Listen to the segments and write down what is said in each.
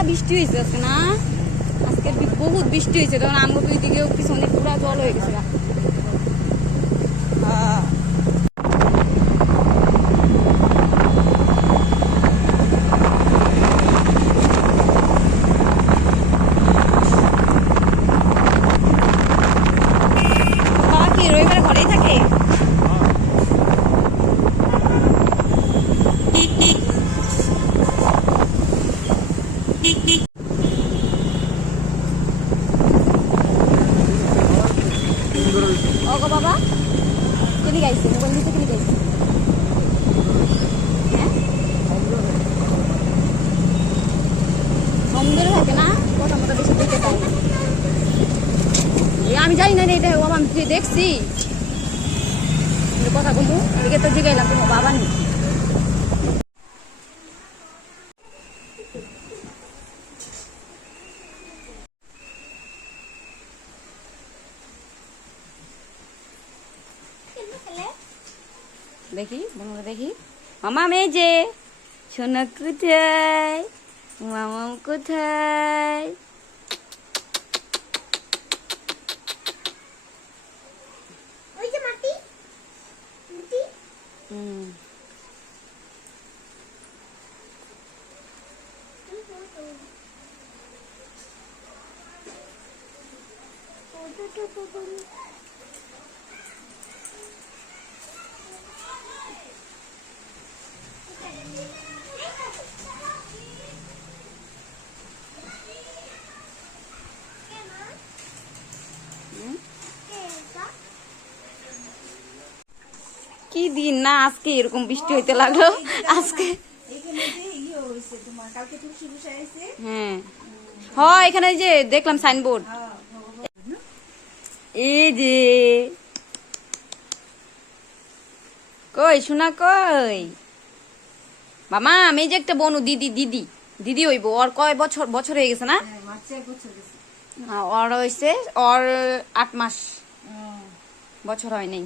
মেলা বৃষ্টি হয়েছে আজকে না, আজকে বহুত বৃষ্টি হয়েছে, তখন আমরা দুই দিকেও পিছনে পুরা জল হয়ে গেছে। কি রবিবারে ঘরেই থাকে? ওগো বাবা কিনে গাইছে, মোবাইল দিতে কিনে গাইছে। হ্যাঁ সমুদ্রে থাকে না, কথা মতো বেশি দেখতে পাই। আমি জানি না এটা আমি দেখছি কথা কমু, এদিকে তো জিগাইলাম তোমার বাবা নেই। দেখি বন্ধুরা দেখি, মামা এই যে সোনা কোথায়, মামা কোথায়? কি দিন না আজকে এরকম বৃষ্টি হইতে লাগলো আজকে। হ্যাঁ হয় এখানে যে দেখলাম সাইনবোর্ড, এই যে কই শোনা কই মামা, আমি যে একটা বনু দিদি দিদি দিদি হইব, ওর কয় বছর বছর হয়ে গেছে না? ওর হয়েছে ওর 8 মাস, বছর হয় নাই।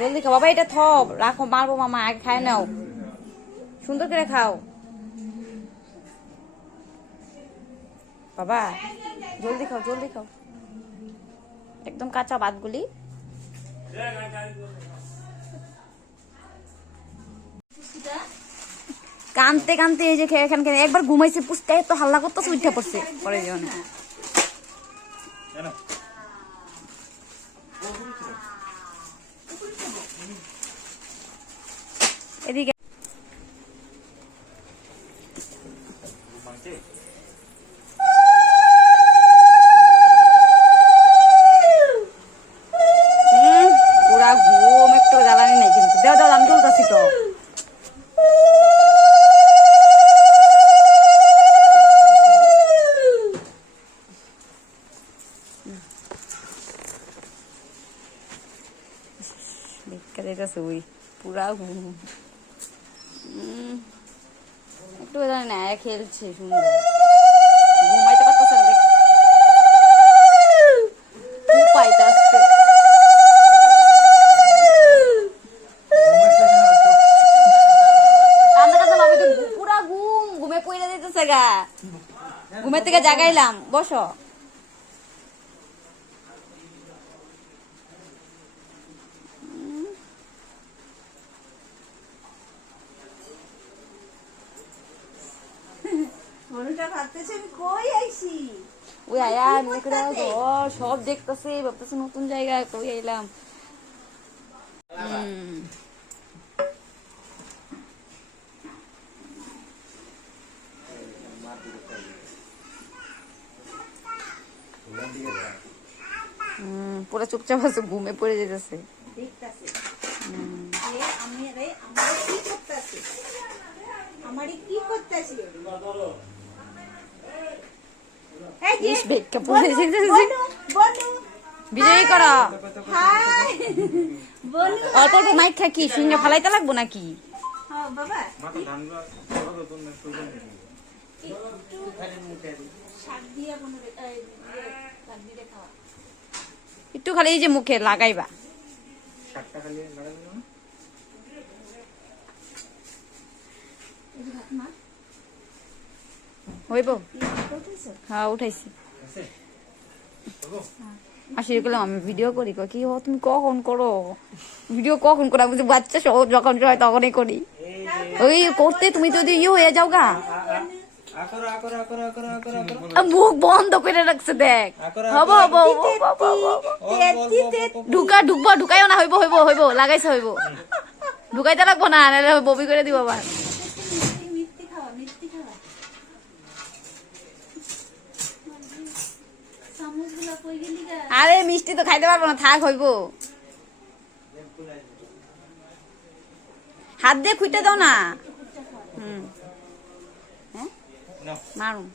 জলদি খাও বাবা, এটা থপ রাখো, মারবো মামা, আগে খায় নাও, সুন্দর করে খাও বাবা, জলদি খাও জলদি খাও, একদম কাঁচা ভাতগুলি। কানতে কানতে এই যে এখান একবার ঘুমাইছে, পুষতে তো হাল্লা করতেছে, উঠে পড়ছে পরে জীবনে। এদিকে পুরা ঘুম, একটু জ্বালানি নাই কিন্তু, দেও দাও, আমি চলতেছি তো। ভিক্ষা দিতেছে ওই, পুরা ঘুম। একটু জানি না, খেলছে সুন্দর, ঘুমাইতে পারতেছে না, পাইতেছে পুরা ঘুম, ঘুমে পড়ে দিতেছে গা, ঘুমের থেকে জাগাইলাম, বসো। ওই আয়া সব দেখতেছে, ভাবতেছে নতুন জায়গায় কই আইলাম। পুরো চুপচাপ আছে, ঘুমে পড়ে যেতেছে। বিজয়ী করা অত মাইক থাকি শুনে ফালাইতে লাগবো নাকি? একটু খালি এই যে মুখে লাগাইবা, হইব? হ্যাঁ উঠাইছি। আসি করলাম আমি ভিডিও করি, কি তুমি কখন করো ভিডিও, কখন করো? আমি বাচ্চা সহ যখন হয় তখনই করি। ওই করতে তুমি যদি ইয়ে হয়ে যাও গা, মুখ বন্ধ করে রাখছে, দেখ হবো হবো ঢুকা ঢুকবো, ঢুকাইও না, হইব হইব হইব, লাগাইছে হইব, ঢুকাইতে লাগবো না, বমি করে দিব আবার। আরে মিষ্টি তো খাইতে পারবো না, থাক হইব। হাত দিয়ে খুঁটে দাও না, হ্যাঁ মারুন।